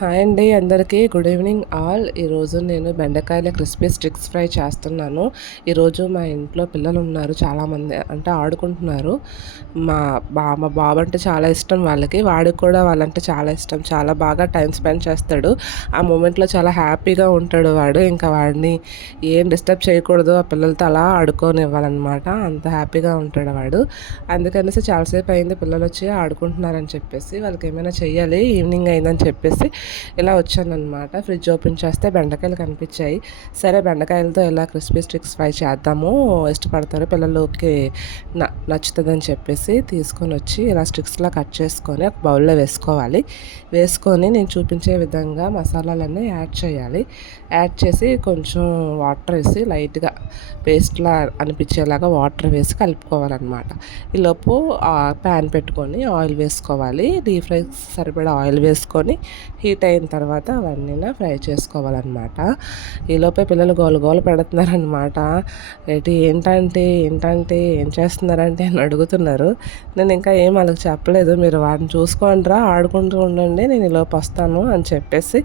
Hi అండి అందరికీ good evening all. ఈరోజు నేను బెండకాయల క్రిస్పీ స్టిక్స్ ఫ్రై చేస్తున్నాను. ఈరోజు మా ఇంట్లో పిల్లలు ఉన్నారు చాలామంది, అంటే ఆడుకుంటున్నారు. మా బాబు అంటే చాలా ఇష్టం వాళ్ళకి, వాడికి కూడా వాళ్ళంటే చాలా ఇష్టం. చాలా బాగా టైం స్పెండ్ చేస్తాడు. ఆ మూమెంట్లో చాలా హ్యాపీగా ఉంటాడు వాడు. ఇంకా వాడిని ఏం డిస్టర్బ్ చేయకూడదు, ఆ పిల్లలతో అలా ఆడుకోనివ్వాలన్నమాట. అంత హ్యాపీగా ఉంటాడు వాడు. అందుకనేసి చాలాసేపు అయింది పిల్లలు వచ్చి ఆడుకుంటున్నారని చెప్పేసి, వాళ్ళకి ఏమైనా చెయ్యాలి ఈవినింగ్ అయిందని చెప్పేసి ఇలా వచ్చానమాట. ఫ్రిడ్జ్ ఓపెన్ చేస్తే బెండకాయలు కనిపించాయి. సరే బెండకాయలతో ఇలా క్రిస్పీ స్టిక్స్ ఫ్రై చేద్దాము, ఇష్టపడతారు పిల్లలకి, నచ్చుతుందని చెప్పేసి తీసుకొని వచ్చి ఇలా స్టిక్స్లా కట్ చేసుకొని ఒక బౌల్లో వేసుకోవాలి. వేసుకొని నేను చూపించే విధంగా మసాలాలన్నీ యాడ్ చేయాలి. యాడ్ చేసి కొంచెం వాటర్ వేసి లైట్గా పేస్ట్లా అనిపించేలాగా వాటర్ వేసి కలుపుకోవాలన్నమాట. ఈలోపు ప్యాన్ పెట్టుకొని ఆయిల్ వేసుకోవాలి. డీప్ ఫ్రై సరిపడా ఆయిల్ వేసుకొని హీట్ అయిన తర్వాత అవన్నీ ఫ్రై చేసుకోవాలన్నమాట. ఈలోపే పిల్లలు గోల పెడుతున్నారనమాట. ఏంటంటే ఏం చేస్తున్నారంటే అని అడుగుతున్నారు. నేను ఇంకా ఏం వాళ్ళకి చెప్పలేదు, మీరు వాటిని చూసుకోండిరా, ఆడుకుంటూ ఉండండి, నేను ఈలోపు వస్తాను అని చెప్పేసి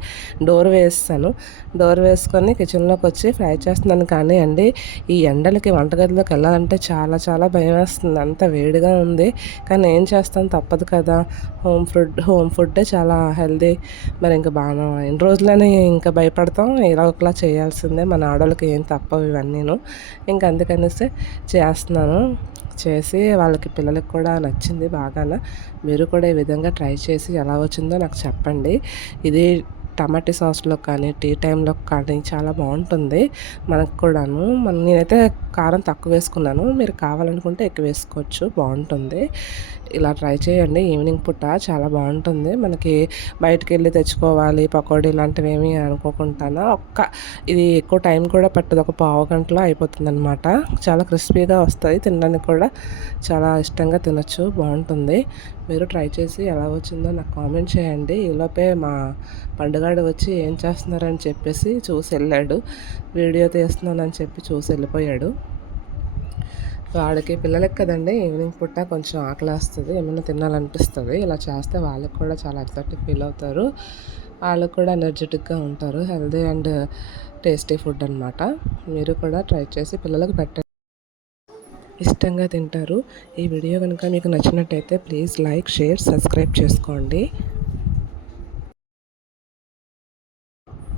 డోర్ వేస్తాను. డోర్ వేసుకొని కిచెన్లోకి వచ్చి ఫ్రై చేస్తున్నాను. కానీ అండి, ఈ ఎండలకి వంటగదిలోకి వెళ్ళాలంటే చాలా చాలా భయం వేస్తుంది, అంత వేడిగా ఉంది. కానీ ఏం చేస్తాను, తప్పదు కదా. హోమ్ ఫుడ్డే చాలా హెల్దీ. మరి ఇంకా బాగా ఎన్ని రోజులని ఇంకా భయపడతాం, ఇలా ఒకలా చేయాల్సిందే, మన ఆడవాళ్ళకి ఏం తప్పవు ఇవన్నీను. ఇంకా అందుకనేసి చేస్తున్నాను. చేసి వాళ్ళకి పిల్లలకి కూడా నచ్చింది బాగాన. మీరు కూడా ఈ విధంగా ట్రై చేసి ఎలా వచ్చిందో నాకు చెప్పండి. ఇది టమాటో సాస్లో కానీ టీ టైంలో కానీ చాలా బాగుంటుంది మనకు కూడాను. నేనైతే కారం తక్కువ వేసుకున్నాను, మీరు కావాలనుకుంటే ఎక్కువ వేసుకోవచ్చు, బాగుంటుంది. ఇలా ట్రై చేయండి ఈవినింగ్ పూట, చాలా బాగుంటుంది. మనకి బయటకు వెళ్ళి తెచ్చుకోవాలి పకోడీ ఇలాంటివి ఏమీ అనుకోకుండానా, ఇది ఎక్కువ టైం కూడా పట్టదు, ఒక పావు గంటలో అయిపోతుంది అనమాట. చాలా క్రిస్పీగా వస్తాయి, తినడానికి కూడా చాలా ఇష్టంగా తినచ్చు, బాగుంటుంది. మీరు ట్రై చేసి ఎలా వచ్చిందో నాకు కామెంట్ చేయండి. ఈలోపే మా పండుగాడు వచ్చి ఏం చేస్తున్నారని చెప్పేసి చూసి వెళ్ళాడు, వీడియో తీస్తున్నానని చెప్పి చూసి వెళ్ళిపోయాడు. వాడికి పిల్లలకి కదండి ఈవినింగ్ పూట కొంచెం ఆకలేస్తుంది, ఏమైనా తినాలనిపిస్తుంది. ఇలా చేస్తే వాళ్ళకి కూడా చాలా ఎక్సైటివ్ ఫీల్ అవుతారు, వాళ్ళు కూడా ఎనర్జెటిక్గా ఉంటారు. హెల్దీ అండ్ టేస్టీ ఫుడ్ అనమాట. మీరు కూడా ట్రై చేసి పిల్లలకు పెట్టండి, ఇష్టంగా తింటారు. ఈ వీడియో కనుక మీకు నచ్చినట్టయితే ప్లీజ్ లైక్, షేర్, సబ్స్క్రైబ్ చేసుకోండి.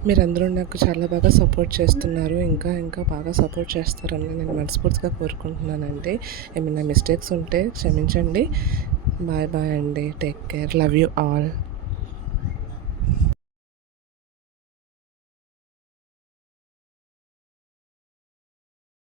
మీరందరూ నాకు చాలా బాగా సపోర్ట్ చేస్తున్నారు, ఇంకా బాగా సపోర్ట్ చేస్తారని నేను మనస్ఫూర్తిగా కోరుకుంటున్నానండి. ఏమైనా మిస్టేక్స్ ఉంటే క్షమించండి. బాయ్ అండి, take care, love you all.